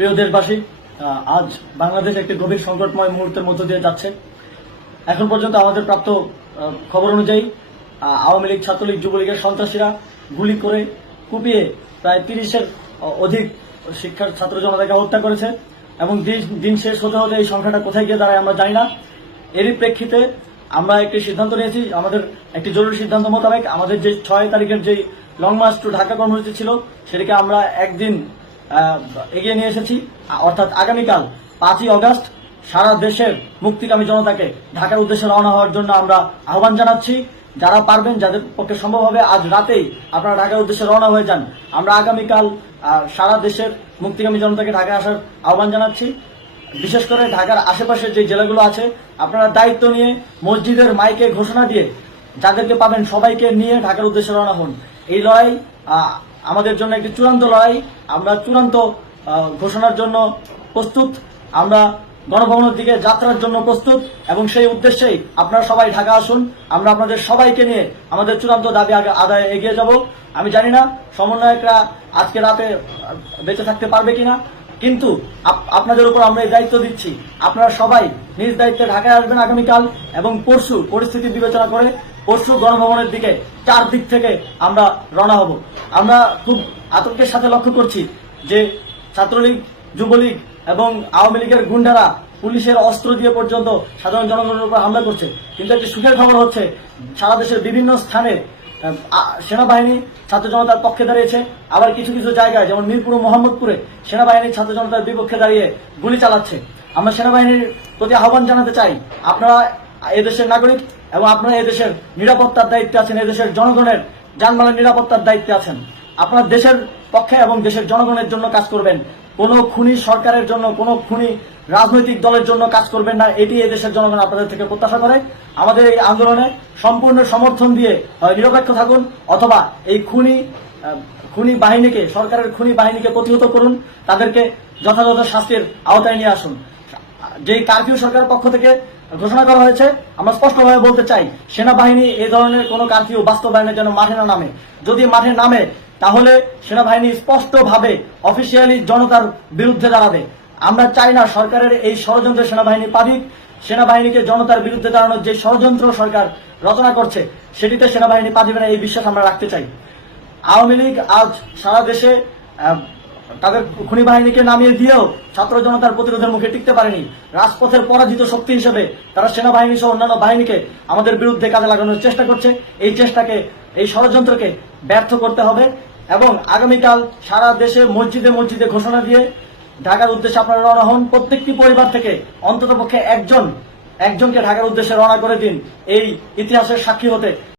প্রিয় দেশবাসী, আজ বাংলাদেশ একটি গভীর সংকটময় মুহূর্তের মধ্য দিয়ে যাচ্ছে। এখন পর্যন্ত আমাদের প্রাপ্ত খবর অনুযায়ী আওয়ামী লীগ, ছাত্রলীগ, যুবলীগের সন্ত্রাসীরা গুলি করে কুপিয়ে প্রায় 30-এর অধিক শিক্ষার ছাত্র জনতাকে হত্যা করেছে এবং দিন শেষ হতে হতে এই সংখ্যাটা কোথায় গিয়ে দাঁড়ায় আমরা জানি না। এরই প্রেক্ষিতে আমরা একটি সিদ্ধান্ত নিয়েছি, আমাদের একটি জরুরি সিদ্ধান্ত মোতাবেক আমাদের যে 6 তারিখের যে লং মার্চ টু ঢাকা কর্মসূচি ছিল সেটাকে আমরা একদিন এগিয়ে নিয়ে এসেছি। অর্থাৎ আগামীকাল 5ই অগস্ট সারা দেশের মুক্তিকামী জনতাকে ঢাকার উদ্দেশ্যে রওনা হওয়ার জন্য আমরা আহ্বান জানাচ্ছি। যারা পারবেন, যাদের পক্ষে সম্ভব হবে, আজ রাতেই আপনারা ঢাকার উদ্দেশ্যে রওনা হয়ে যান। আমরা আগামীকাল সারা দেশের মুক্তিকামী জনতাকে ঢাকায় আসার আহ্বান জানাচ্ছি। বিশেষ করে ঢাকার আশেপাশের যে জেলাগুলো আছে, আপনারা দায়িত্ব নিয়ে মসজিদের মাইকে ঘোষণা দিয়ে যাদেরকে পাবেন সবাইকে নিয়ে ঢাকার উদ্দেশ্যে রওনা হন। এই লড়াই আমাদের জন্য একটি চূড়ান্ত লড়াই। আমরা চূড়ান্ত ঘোষণার জন্য প্রস্তুত, আমরা গণভবনের দিকে যাত্রার জন্য প্রস্তুত এবং সেই উদ্দেশ্যেই আপনারা সবাই ঢাকা আসুন। আমরা আপনাদের সবাইকে নিয়ে আমাদের চূড়ান্ত দাবি আদায়ে এগিয়ে যাব। আমি জানি না সমন্বয়করা আজকে রাতে বেঁচে থাকতে পারবে কিনা, কিন্তু আপনাদের উপর আমরা এই দায়িত্ব দিচ্ছি। আপনারা সবাই নিজ দায়িত্বে ঢাকায় আসবেন আগামীকাল এবং পরশু পরিস্থিতি বিবেচনা করে পরশু গণভবনের দিকে 4 দিক থেকে আমরা রওনা হব। আমরা খুব আতঙ্কের সাথে লক্ষ্য করছি যে ছাত্রলীগ, যুবলীগ এবং আওয়ামী লীগের গুন্ডারা পুলিশের অস্ত্র দিয়ে পর্যন্ত সাধারণ জনগণের উপর হামলা করছে। কিন্তু একটি সুখের খবর হচ্ছে, সারা দেশের বিভিন্ন স্থানে সেনাবাহিনী ছাত্র জনতার পক্ষে দাঁড়িয়েছে। আবার কিছু কিছু জায়গায় যেমন মিরপুর ও মোহাম্মদপুরে সেনাবাহিনী ছাত্র জনতার বিপক্ষে দাঁড়িয়ে গুলি চালাচ্ছে। আমরা সেনাবাহিনীর প্রতি আহ্বান জানাতে চাই, আপনারা এদেশের নাগরিক এবং আপনারা এদেশের নিরাপত্তার দায়িত্বে আছেন, এদেশের জনগণের যানবাহনের নিরাপত্তার দায়িত্বে আছেন। আপনারা দেশের পক্ষে এবং দেশের জনগণের জন্য কাজ করবেন। কোনো খুনি সরকারের জন্য, কোনো খুনি রাজনৈতিক দলের জন্য কাজ করবেন না। এটি এই দেশের জনগণ আপনাদের থেকে প্রত্যাশা করে। আমাদের এই আন্দোলনে সম্পূর্ণ সমর্থন দিয়ে নিরপেক্ষ থাকুন, অথবা এই খুনি বাহিনীকে, সরকারের খুনি বাহিনীকে প্রতিহত করুন, তাদেরকে যথাযথ শাস্তির আওতায় নিয়ে আসুন। যেই কারফিউ সরকারের পক্ষ থেকে ঘোষণা করা হয়েছে, আমরা স্পষ্টভাবে বলতে চাই, সেনাবাহিনী এই ধরনের কোনো কারফিউ বাস্তবায়নের জন্য মাঠে না নামে। যদি মাঠে নামে তাহলে সেনাবাহিনী স্পষ্টভাবে অফিসিয়ালি জনতার বিরুদ্ধে দাঁড়াবে। আমরা চাই না সরকারের এই ষড়যন্ত্র সেনাবাহিনী পাবিক। সেনাবাহিনীকে জনতার বিরুদ্ধে দাঁড়ানোর যে ষড়যন্ত্র সরকার রচনা করছে সেটিতে সেনাবাহিনী পা দিবে না, এই বিশ্বাস আমরা রাখতে চাই। আওয়ামী লীগ আজ সারা দেশে তাদের খুনি বাহিনীকে নামিয়ে দিয়েও ছাত্র জনতার প্রতিরোধের মুখে টিকতে পারেনি। রাজপথের পরাজিত শক্তি হিসেবে তারা সেনাবাহিনী সহ অন্যান্য বাহিনীকে আমাদের বিরুদ্ধে কাজে লাগানোর চেষ্টা করছে। এই চেষ্টাকে, এই ষড়যন্ত্রকে ব্যর্থ করতে হবে এবং আগামীকাল সারা দেশে মসজিদে মসজিদে ঘোষণা দিয়ে ঢাকার উদ্দেশ্যে আপনারা রওনা হন। প্রত্যেকটি পরিবার থেকে অন্ততপক্ষে একজনকে ঢাকার উদ্দেশ্যে রওনা করে দিন, এই ইতিহাসের সাক্ষী হতে।